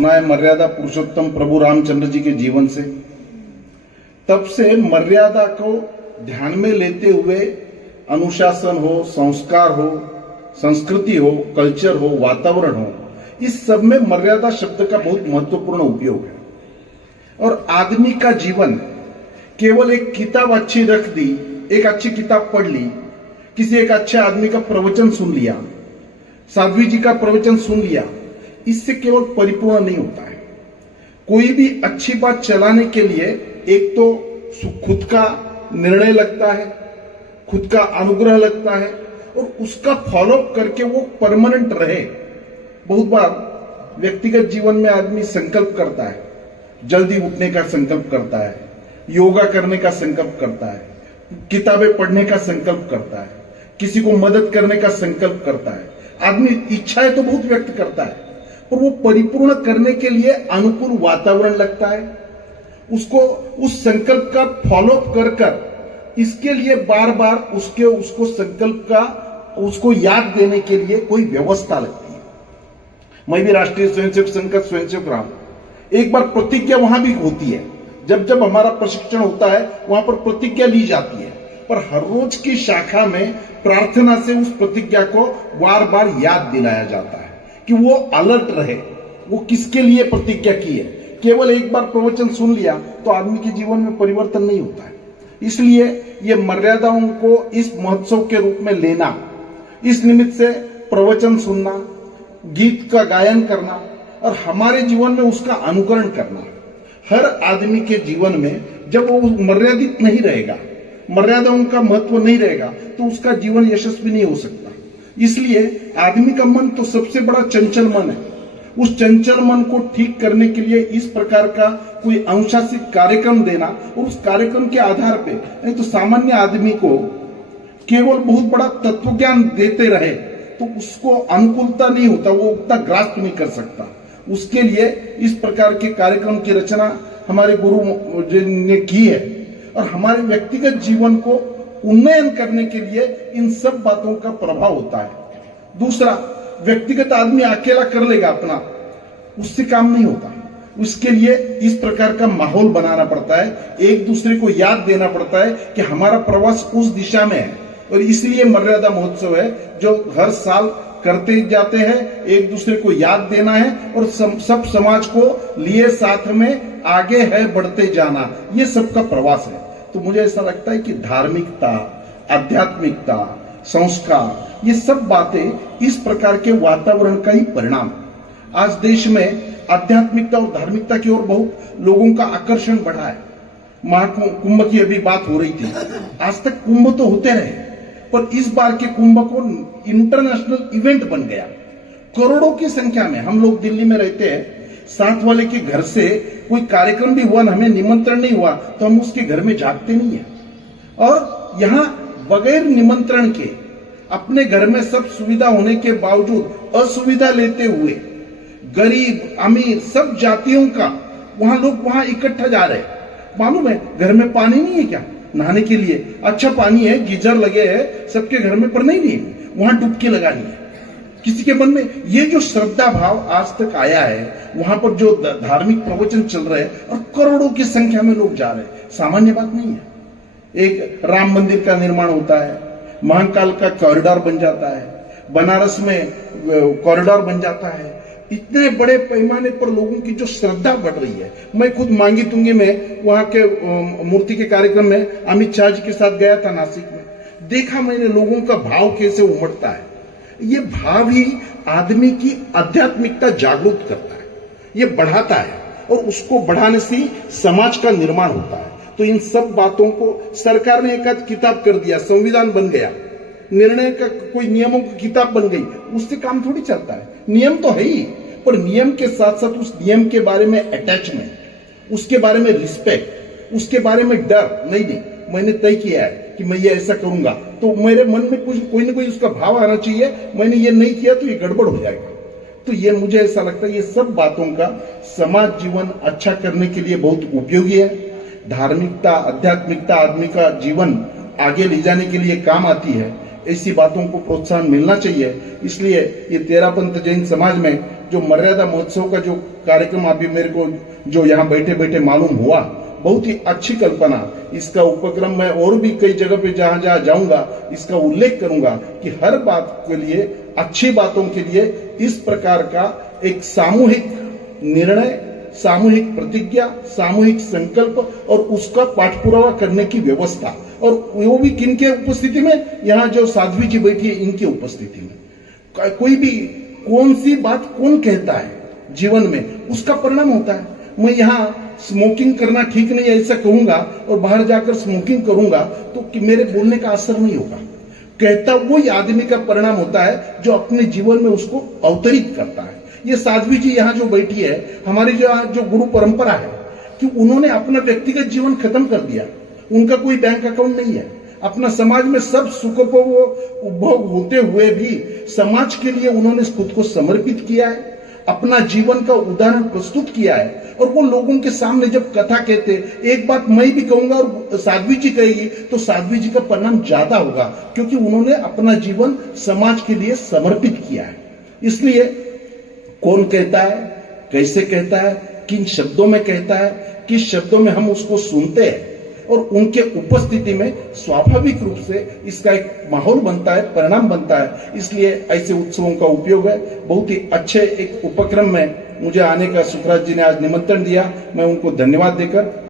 सुना है मर्यादा पुरुषोत्तम प्रभु रामचंद्र जी के जीवन से। तब से मर्यादा को ध्यान में लेते हुए अनुशासन हो, संस्कार हो, संस्कृति हो, कल्चर हो, वातावरण हो, इस सब में मर्यादा शब्द का बहुत महत्वपूर्ण उपयोग है। और आदमी का जीवन केवल एक किताब अच्छी रख दी, एक अच्छी किताब पढ़ ली, किसी एक अच्छे आदमी का प्रवचन सुन लिया, साध्वी जी का प्रवचन सुन लिया, इससे केवल परिपूर्ण नहीं होता है। कोई भी अच्छी बात चलाने के लिए एक तो खुद का निर्णय लगता है, खुद का अनुग्रह लगता है, और उसका फॉलोअप करके वो परमानेंट रहे। बहुत बार व्यक्तिगत जीवन में आदमी संकल्प करता है, जल्दी उठने का संकल्प करता है, योगा करने का संकल्प करता है, किताबें पढ़ने का संकल्प करता है, किसी को मदद करने का संकल्प करता है। आदमी इच्छाएं तो बहुत व्यक्त करता है, पर वो परिपूर्ण करने के लिए अनुकूल वातावरण लगता है। उसको उस संकल्प का फॉलोअप कर कर इसके लिए बार बार उसको संकल्प का उसको याद देने के लिए कोई व्यवस्था लगती है। मैं भी राष्ट्रीय स्वयंसेवक संघ का स्वयंसेवक रहा हूं। एक बार प्रतिज्ञा वहां भी होती है, जब जब हमारा प्रशिक्षण होता है वहां पर प्रतिज्ञा ली जाती है, पर हर रोज की शाखा में प्रार्थना से उस प्रतिज्ञा को बार बार याद दिलाया जाता है कि वो अलर्ट रहे, वो किसके लिए प्रतिज्ञा की है। केवल एक बार प्रवचन सुन लिया तो आदमी के जीवन में परिवर्तन नहीं होता है। इसलिए ये मर्यादाओं को इस महोत्सव के रूप में लेना, इस निमित्त से प्रवचन सुनना, गीत का गायन करना और हमारे जीवन में उसका अनुकरण करना। हर आदमी के जीवन में जब वो मर्यादित नहीं रहेगा, मर्यादाओं का महत्व नहीं रहेगा, तो उसका जीवन यशस्वी नहीं हो सकता। इसलिए आदमी का मन तो सबसे बड़ा चंचल मन है। उस चंचल मन को ठीक करने के लिए इस प्रकार का कोई अनुशासित कार्यक्रम देना, और उस कार्यक्रम के आधार पे, नहीं तो सामान्य आदमी को केवल बहुत बड़ा तत्व ज्ञान देते रहे तो उसको अनुकूलता नहीं होता, वो उतना ग्रास्प नहीं कर सकता। उसके लिए इस प्रकार के कार्यक्रम की रचना हमारे गुरु जी ने की है, और हमारे व्यक्तिगत जीवन को उन्नयन करने के लिए इन सब बातों का प्रभाव होता है। दूसरा, व्यक्तिगत आदमी अकेला कर लेगा अपना, उससे काम नहीं होता। उसके लिए इस प्रकार का माहौल बनाना पड़ता है, एक दूसरे को याद देना पड़ता है कि हमारा प्रवास उस दिशा में है। और इसलिए मर्यादा महोत्सव है जो हर साल करते जाते हैं, एक दूसरे को याद देना है और सब समाज को लिए साथ में आगे है बढ़ते जाना, ये सबका प्रवास है। तो मुझे ऐसा लगता है कि धार्मिकता, आध्यात्मिकता, संस्कार, ये सब बातें इस प्रकार के वातावरण का ही परिणाम। आज देश में आध्यात्मिकता और धार्मिकता की ओर बहुत लोगों का आकर्षण बढ़ा है। महाकुंभ की अभी बात हो रही थी। आज तक कुंभ तो होते रहे, पर इस बार के कुंभ को इंटरनेशनल इवेंट बन गया। करोड़ों की संख्या में, हम लोग दिल्ली में रहते हैं, साथ वाले के घर से कोई कार्यक्रम भी हुआ, हमें निमंत्रण नहीं हुआ तो हम उसके घर में जाते नहीं है। और यहाँ बगैर निमंत्रण के अपने घर में सब सुविधा होने के बावजूद असुविधा लेते हुए गरीब अमीर सब जातियों का लोग वहां इकट्ठा जा रहे हैं। मालूम है घर में पानी नहीं है क्या नहाने के लिए? अच्छा पानी है, गीजर लगे हैं सबके घर में, पर नहीं वहां डुबकी लगानी है। किसी के मन में ये जो श्रद्धा भाव आज तक आया है, वहां पर जो धार्मिक प्रवचन चल रहे हैं और करोड़ों की संख्या में लोग जा रहे हैं, सामान्य बात नहीं है। एक राम मंदिर का निर्माण होता है, महाकाल का कॉरिडोर बन जाता है, बनारस में कॉरिडोर बन जाता है। इतने बड़े पैमाने पर लोगों की जो श्रद्धा बढ़ रही है। मैं खुद मांगी तुंगी में वहां के मूर्ति के कार्यक्रम में अमित शाह जी के साथ गया था नासिक में, देखा मैंने लोगों का भाव कैसे उमड़ता है। ये भाव ही आदमी की आध्यात्मिकता जागरूक करता है, ये बढ़ाता है, और उसको बढ़ाने से समाज का निर्माण होता है। तो इन सब बातों को सरकार ने एक आध किताब कर दिया, संविधान बन गया, निर्णय का कोई नियमों की किताब बन गई, उससे काम थोड़ी चलता है। नियम तो है ही, पर नियम के साथ साथ उस नियम के बारे में अटैचमेंट, उसके बारे में रिस्पेक्ट, उसके बारे में डर नहीं मैंने तय किया है कि मैं ये ऐसा करूंगा, तो मेरे मन में कोई ना कोई उसका भाव आना चाहिए, मैंने ये नहीं किया तो ये गड़बड़ हो जाएगा। तो ये मुझे ऐसा लगता है ये सब बातों का समाज जीवन अच्छा करने के लिए बहुत उपयोगी है। धार्मिकता, आध्यात्मिकता आदमी का जीवन आगे ले जाने के लिए काम आती है। ऐसी बातों को प्रोत्साहन मिलना चाहिए। इसलिए ये तेरापंथ जैन समाज में जो मर्यादा महोत्सव का जो कार्यक्रम अभी मेरे को जो यहाँ बैठे बैठे मालूम हुआ, बहुत ही अच्छी कल्पना। इसका उपक्रम मैं और भी कई जगह पे जहां जहां जाऊंगा इसका उल्लेख करूंगा कि हर बात के लिए, अच्छी बातों के लिए इस प्रकार का एक सामूहिक निर्णय, सामूहिक प्रतिज्ञा, सामूहिक संकल्प और उसका पाठपुरावा करने की व्यवस्था, और वो भी किन के उपस्थिति में, यहाँ जो साध्वी जी बैठी है इनकी उपस्थिति में। कोई भी कौन सी बात कौन कहता है जीवन में, उसका परिणाम होता है। मैं यहाँ स्मोकिंग करना ठीक नहीं है ऐसा कहूंगा और बाहर जाकर स्मोकिंग करूंगा तो कि मेरे बोलने का असर नहीं होगा। कहता वही आदमी का परिणाम होता है जो अपने जीवन में उसको अवतरित करता है। ये साध्वी जी यहाँ जो बैठी है, हमारी जो गुरु परंपरा है कि उन्होंने अपना व्यक्तिगत जीवन खत्म कर दिया। उनका कोई बैंक अकाउंट नहीं है। अपना समाज में सब सुख उपभोग होते हुए भी समाज के लिए उन्होंने खुद को समर्पित किया है, अपना जीवन का उदाहरण प्रस्तुत किया है। और वो लोगों के सामने जब कथा कहते, एक बात मैं भी कहूंगा और साध्वी जी कहेगी तो साध्वी जी का परिणाम ज्यादा होगा, क्योंकि उन्होंने अपना जीवन समाज के लिए समर्पित किया है। इसलिए कौन कहता है, कैसे कहता है, किन शब्दों में कहता है, किस शब्दों में हम उसको सुनते हैं, और उनके उपस्थिति में स्वाभाविक रूप से इसका एक माहौल बनता है, परिणाम बनता है। इसलिए ऐसे उत्सवों का उपयोग है। बहुत ही अच्छे एक उपक्रम में मुझे आने का सुखराज जी ने आज निमंत्रण दिया, मैं उनको धन्यवाद देकर